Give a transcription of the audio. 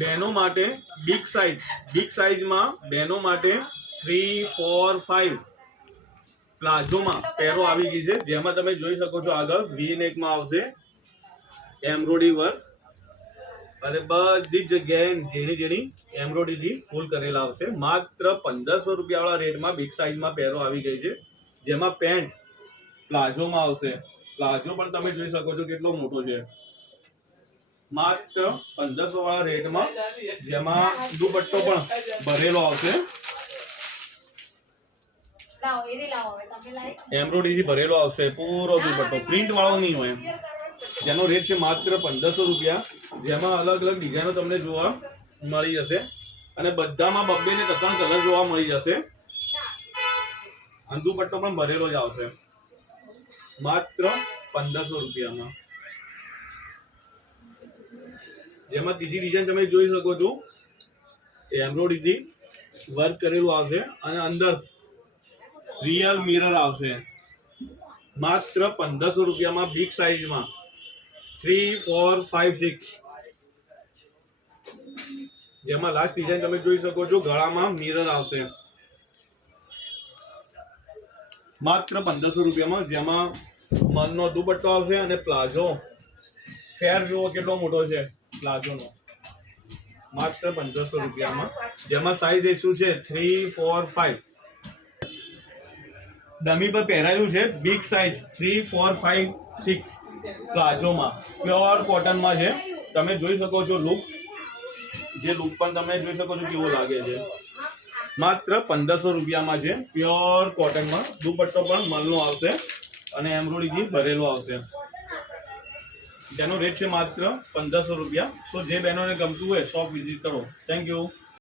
બહેનો માટે બિગ સાઇઝમાં બહેનો માટે 3, 4, 5 પ્લાઝોમાં પેરો આવી ગઈ છે, જેમાં તમે જોઈ શકો છો આગળ વી નેકમાં આવશે એમ્બ્રોઇડરી વર્ક અને બધી જ જગ્યાએ ઝીણી એમ્બ્રોઇડરી ફૂલ કરેલા આવશે. માત્ર 1500 રૂપિયા વાળા રેટમાં બિગ સાઇઝમાં પેરો આવી ગઈ છે, જેમાં પેન્ટ પ્લાઝોમાં આવશે. પ્લાઝો પણ તમે જોઈ શકો છો કેટલો મોટો છે. માત્ર 1500 વાળા રેટમાં, જેમાં દુપટ્ટો પણ ભરેલો આવશે, એમ્બ્રોઇડરી ભરેલો આવશે, પૂરો દુપટ્ટો પ્રિન્ટ વાળો નહીં હોય, જેનો રેટ છે માત્ર 1500 રૂપિયા. જેમાં અલગ અલગ ડિઝાઇનો તમને જોવા મળી જશે અને બધામાં 2 ને 3 કલર જોવા મળી જશે. અને દુપટ્ટો પણ ભરેલો જ આવશે માત્ર 1500 રૂપિયામાં. જેમાં ત્રીજી ડિઝાઇન તમે જોઈ શકો છો, એમ્બ્રોઇડરી વર્ક કરેલું આવશે અને અંદર રિયલ મિરર આવશે. માત્ર 1500 રૂપિયામાં બિગ સાઇઝમાં 3, 4, 5, 6. જેમાં લાસ્ટ ડિઝાઇન તમે જોઈ શકો છો, ગળામાં મિરર આવશે માત્ર 1500 રૂપિયામાં, જેમાં મનનો દુપટ્ટો આવશે અને પ્લાઝો ફેર જુઓ કેટલો મોટો છે પ્લાઝોનો, માત્ર 1500 રૂપિયામાં. જેમાં સાઈઝ શું છે 3, 4, 5. ડમી પર પહેરાયેલું છે બિગ સાઇઝ 3, 4, 5, 6 પ્લાઝોમાં, પ્યોર કોટનમાં છે. તમે જોઈ શકો છો લુક પણ તમે જોઈ શકો છો કેવો લાગે છે. માત્ર 1500 રૂપિયામાં છે, પ્યોર કોટનમાં. દુપટ્ટો પણ મલનો આવશે અને એમ્બ્રોઇડરી ભરેલો આવશે, જેનો રેટ છે માત્ર 1500 રૂપિયા. સો જે બહેનોને ગમતું હોય શોપ વિઝિટ કરો. Thank you.